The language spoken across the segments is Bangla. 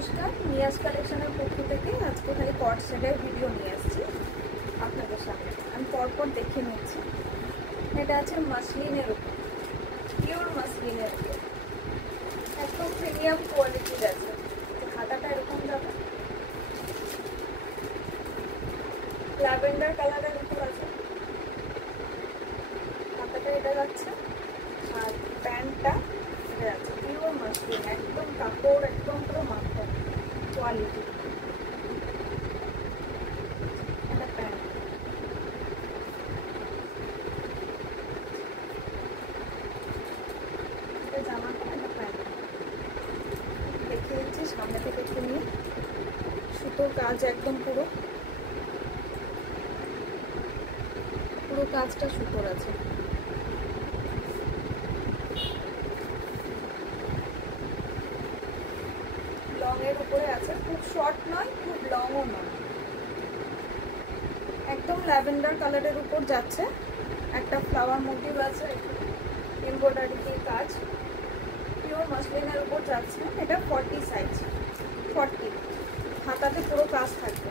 নমস্কার, নিয়াজ কালেকশনের পক্ষ থেকে আজকে খালি কট সেটের ভিডিও নিয়ে আসছি আপনাদের সামনে। আমি পরপর দেখে নিচ্ছি। এটা আছে মাসলিনের উপর, পিওর মাসলিনের উপর, একদম প্রিমিয়াম কোয়ালিটির আছে। হাতাটা এরকম যাবে, ল্যাভেন্ডার কালারের উপর আছে। হাতাটা এটা যাচ্ছে আর প্যান্টটা এটা যাচ্ছে পিওর মাসলিন, একদম কাপড় একদম পুরো মাখন কোয়ালিটি। এটা প্যান্ট, এটা জামাটা, এটা প্যান্ট। দেখে দিচ্ছি সামনে থেকে একটু নিয়ে। সুতোর কাজ একদম পুরো পুরো কাজটা সুতোর আছে। লং এর উপরে আছে, খুব শর্ট নয় খুব লংও নয়, একদম ল্যাভেন্ডার কালারের উপর যাচ্ছে। একটা ফ্লাওয়ার মোটিভ আছে, এমব্রয়ডারি দিয়ে কাজ, পিওর মাসলিনের উপর যাচ্ছে। এটা 40 সাইজ, 40। হাতাতে পুরো কাজ থাকবে,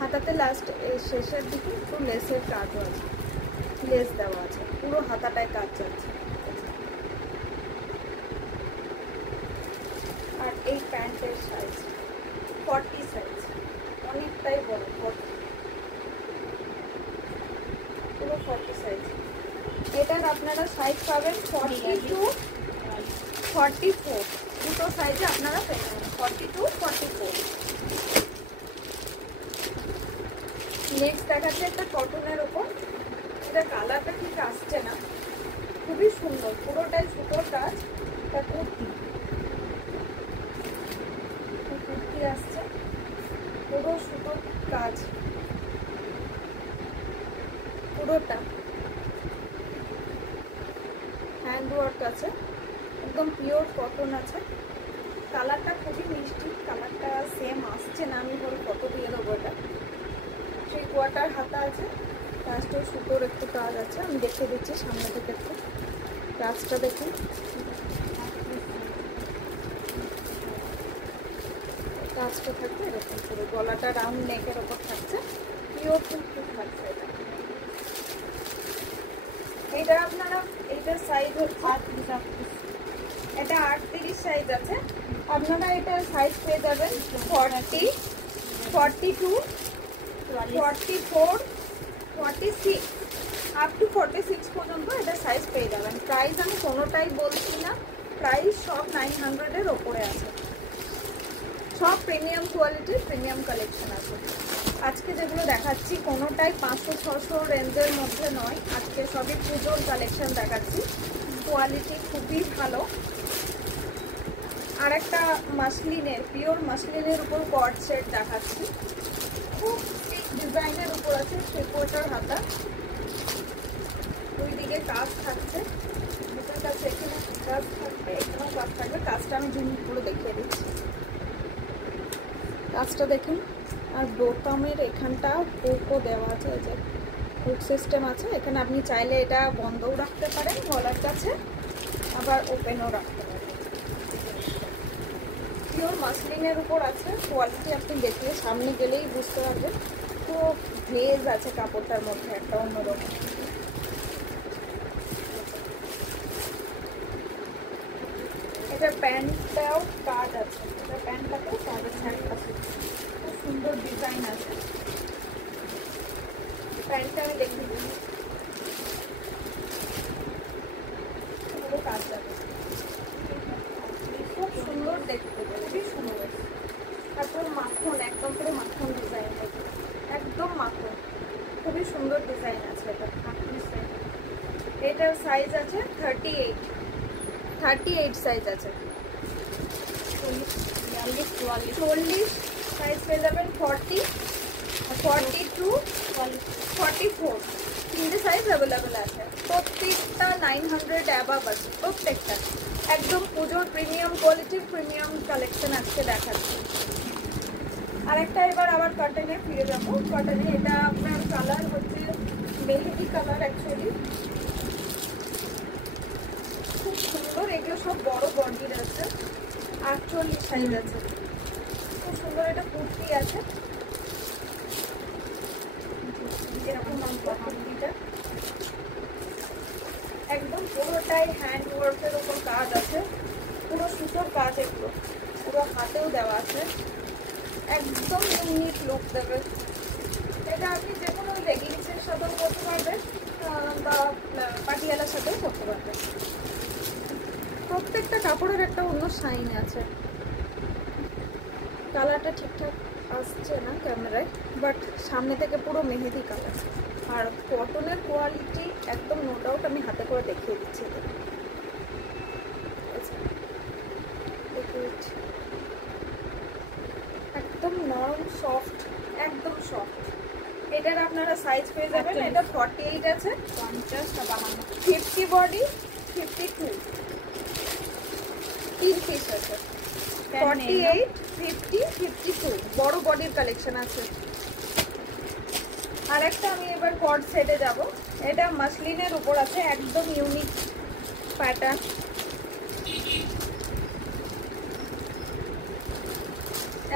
হাতাতে লাস্ট শেষের দিকে একটু লেসের কাজও আছে, লেস দেওয়া আছে, পুরো হাতাটায় কাজ যাচ্ছে। আর এই প্যান্টের সাইজ 40 সাইজ, অনেকটাই বড়, 40, পুরো 40 সাইজ। এটার আপনারা সাইজ পাবেন 40 টু 44, দুটো সাইজে আপনারা পেয়ে যাবেন, 40 টু 44। নেক্সট দেখাচ্ছে একটা কটনের ওপর। এটা কালারটা ঠিক আসছে না, খুবই সুন্দর, পুরোটাই সুতোর কাজ। এটা কুর্তি, কুর্তি আসছে, পুরো সুতোর কাজ পুরোটা, হ্যান্ড ওয়ার্ক আছে, একদম পিওর কটন আছে। কালারটা খুবই মিষ্টি, কালারটা সেম আসছে না, আমি বলি কত দিয়ে দেবো। এটা 3 কোয়ার্টার হাতা আছে, লাস্টেও সুতোর একটু কাজ আছে। আমি দেখে দিচ্ছি সামনে থেকে একটু কাজটা দেখুন। কাজটা থাকবে এরকম করে, গলাটা রাউন্ড নেকের ওপর থাকছে, পিওর কিন্তু থাকছে। এটা আপনারা, এইটার সাইজ হচ্ছে, এটা 38 সাইজ আছে। আপনারা এটার সাইজ পেয়ে যাবেন 40, 42, 44, 46, আপ টু 46 পর্যন্ত এটা সাইজ পেয়ে যাবেন। প্রাইস আমি কোনোটাই বলছি না, প্রাইস সব 900-এর ওপরে আছে, সব প্রিমিয়াম কোয়ালিটির প্রিমিয়াম কালেকশন আছে। আজকে যেগুলো দেখাচ্ছি কোনোটাই 500-600 রেঞ্জের মধ্যে নয়, আজকে সবই পুজোর কালেকশন দেখাচ্ছি, কোয়ালিটি খুবই ভালো। আর একটা মাসলিনের, পিওর মাসলিনের উপর কট সেট দেখাচ্ছি, খুব ডিজাইনের উপর আছে। 3 কোয়ার্টার হাতা, দুই দিকে কাজ থাকছে, দুটোর কাছে এখানে কাজ থাকবে, এখানেও কাজ থাকবে। কাজটা আমি জুম করে দেখিয়ে দিচ্ছি, কাজটা দেখুন। আর বোতামের এখানটা হুকও দেওয়া আছে, এই যে হুক সিস্টেম আছে। এখানে আপনি চাইলে এটা বন্ধও রাখতে পারেন গলার কাছে, আবার ওপেনও রাখতে পারেন। পিওর মাসলিনের উপর আছে, কোয়ালিটি আপনি দেখলে সামনে গেলেই বুঝতে পারবেন। তো গ্লেজ আছে কাপড়টার মধ্যে, একটা অন্যরকম। এটা প্যান্টটাও কাজ আছে, এটা প্যান্টটাতেও কাজের সাইড আছে, খুব সুন্দর ডিজাইন আছে। প্যান্টটা আমি দেখে দিই, পুরো কাজ যাবে, খুব সুন্দর দেখতে, খুবই সুন্দর। তারপর মাখন, একদম পুরো মাখন ডিজাইন, একদম মাখন, খুবই সুন্দর ডিজাইন আছে। এটা এটার সাইজ আছে 38 সাইজ আছে, 40 সাইজ পেয়ে যাবেন, 40, 42, 44, তিনটে সাইজ অ্যাভেলেবেল আছে। প্রত্যেকটা 900 অ্যাবাভ আছে, প্রত্যেকটা একদম পুজোর প্রিমিয়াম কোয়ালিটির প্রিমিয়াম কালেকশন আজকে দেখাচ্ছি। আরেকটা এবার আবার কটনে ফিরে যাবো। কটনে এটা আপনার কালার হচ্ছে মেহেদি কালার, অ্যাকচুয়ালি খুব সুন্দর। এগুলো সব বড় বডির আছে, 48 সাইজ আছে। সুন্দর একটা কুর্তি আছে, এরকম কুর্তিটা একদম পুরোটাই হ্যান্ড ওয়ার্কের উপর কাজ আছে, পুরো সুতোর কাজ, এগুলো পুরো হাতেও দেওয়া আছে, একদম ইউনিক লুক দেবে। এটা আপনি যে কোনো লেগিংসের সাথেও করতে পারবেন বা পাটিয়ালার সাথেও করতে পারবেন। প্রত্যেকটা কাপড়ের একটা অন্য শাইন আছে। কালারটা ঠিকঠাক আসছে না ক্যামেরায়, বাট সামনে থেকে পুরো মেহেদি কালার। আর কটনের কোয়ালিটি একদম নো ডাউট, আমি হাতে করে দেখিয়ে দিচ্ছি। একদম নরম সফট, একদম সফট। এটার আপনারা সাইজ পেয়ে যাবেন, এটা 48 আছে, 50 বা 50 বডি, 52 তিন পিস আছে, 48, 50, 52 বড় বডির কালেকশন আছে। আরেকটা আমি এবার কট সেটে যাব, এটা মাসলিনের উপর আছে, একদম ইউনিক প্যাটার্ন,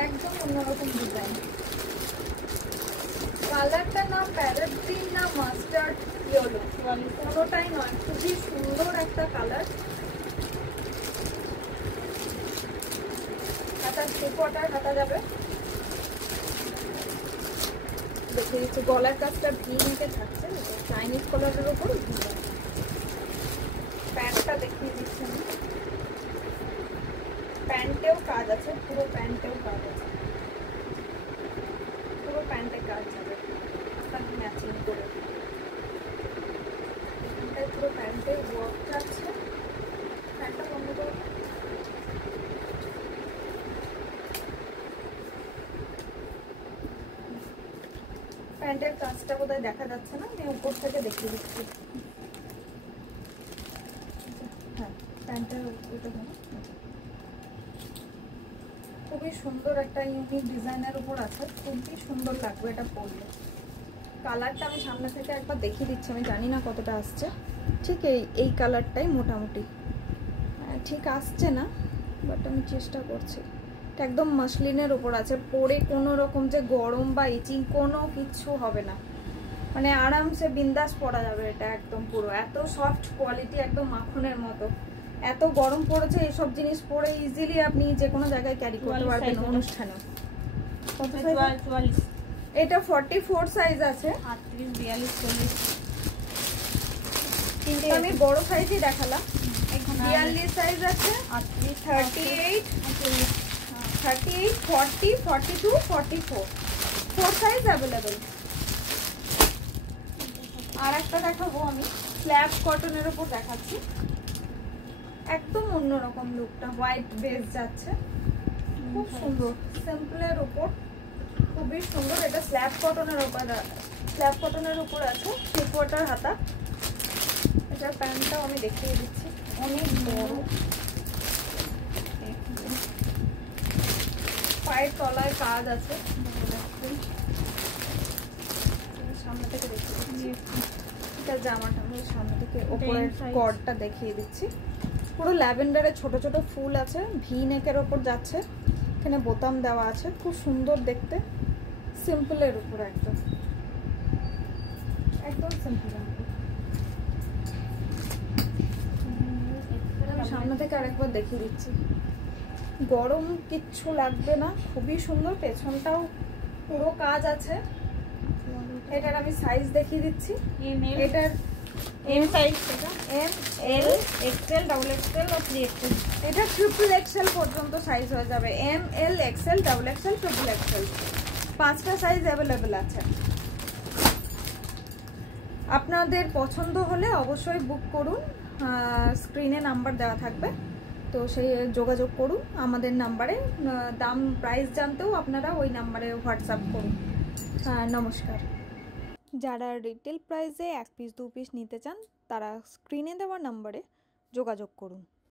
একদম অন্যরকম ডিজাইন। কালারটা না প্যারেট গ্রিন না মাস্টার্ড ইয়েলো, কোনোটাই নয়, খুবই সুন্দর একটা কালার। হাতা 3 কোয়ার্টার হাতা যাবে, দেখে দিচ্ছি। গলার কাজটা ভি নেকে থাকছে, চাইনিজ কলারের উপর ভি। প্যান্টটা দেখিয়ে দিচ্ছি আমি, প্যান্টেও কাজ আছে, পুরো প্যান্টেও কাজ আছে, পুরো প্যান্টে কাজ যাবে আপনাকে ম্যাচিং করে। এখানটায় পুরো প্যান্টের ওয়ার্ক আছে। প্যান্টটা বন্ধ করে, প্যান্টের কাজটা বোধহয় দেখা যাচ্ছে না, আমি উপর থেকে দেখিয়ে দিচ্ছি। হ্যাঁ, প্যান্টের ওটা খুবই সুন্দর একটা ইউনিক ডিজাইনের উপর আছে, খুবই সুন্দর লাগবে এটা পরলে। কালারটা আমি সামনে থেকে একবার দেখিয়ে দিচ্ছি, আমি জানি না কতটা আসছে। ঠিক এই কালারটাই মোটামুটি ঠিক আসছে না, বাট আমি চেষ্টা করছি। এটা একদম মাসলিনের উপর আছে, পরে কোনো রকম যে গরম বা ইচিং কোনো কিছু হবে না, মানে আরামসে বিন্দাস পরা যাবে। এটা একদম পুরো এত সফট কোয়ালিটি, একদম মাখনের মতো। এত গরম পড়েছে, এইসব জিনিস পরে ইজিলি আপনি যে কোনো জায়গায় ক্যারি করতে পারবেন অনুষ্ঠানে। এটা 44 সাইজ আছে, 38, 42, 40 কিন্তু আমি বড় সাইজই দেখালাম। 42 সাইজ আছে, 38, 38, 40, 42, 44 4 সাইজ অ্যাভেলেবল। আর একটা দেখাবো আমি, স্ল্যাব কটনের উপর দেখাচ্ছি, একদম অন্যরকম লুকটা, হোয়াইট বেস যাচ্ছে, খুব সুন্দর, সিম্পলের উপর খুবই সুন্দর। এটা স্ল্যাব কটনের উপর আছে, 3 কোয়ার্টার হাতা। এটার প্যান্টটাও আমি দেখিয়ে দিচ্ছি, অনেক বড়, পায়ের তলায় কাজ আছে, সামনে থেকে দেখিয়ে দিচ্ছি। এটা জামাটা আমি সামনে থেকে উপরের কর্ডটা দেখিয়ে দিচ্ছি, পুরো ল্যাভেন্ডারে ছোট ছোট ফুল আছে, ভি নেকের ওপর যাচ্ছে, এখানে বোতাম দেওয়া আছে, খুব সুন্দর দেখতে, সিম্পলের উপর একদম একদম সিম্পল। আমি সামনে থেকে আরেকবার দেখিয়ে দিচ্ছি, গরম কিচ্ছু লাগবে না, খুবই সুন্দর। পেছনটাও পুরো কাজ আছে। এটার আমি সাইজ দেখিয়ে দিচ্ছি, এটার M size, M, L, XL, double XL আর 3XL। এটা ট্রিপল এক্সেল পর্যন্ত সাইজ হয়ে যাবে, M, L, XL, double XL, triple XL, 5টা সাইজ অ্যাভেলেবেল আছে। আপনাদের পছন্দ হলে অবশ্যই বুক করুন, স্ক্রিনে নাম্বার দেওয়া থাকবে, তো সেই যোগাযোগ করুন আমাদের নাম্বারে। দাম প্রাইস জানতেও আপনারা ওই নাম্বারে হোয়াটসঅ্যাপ করুন। নমস্কার। যারা রিটেল প্রাইসে 1 পিস 2 পিস নিতে চান, তারা স্ক্রিনে দেওয়া নাম্বারে যোগাযোগ করুন।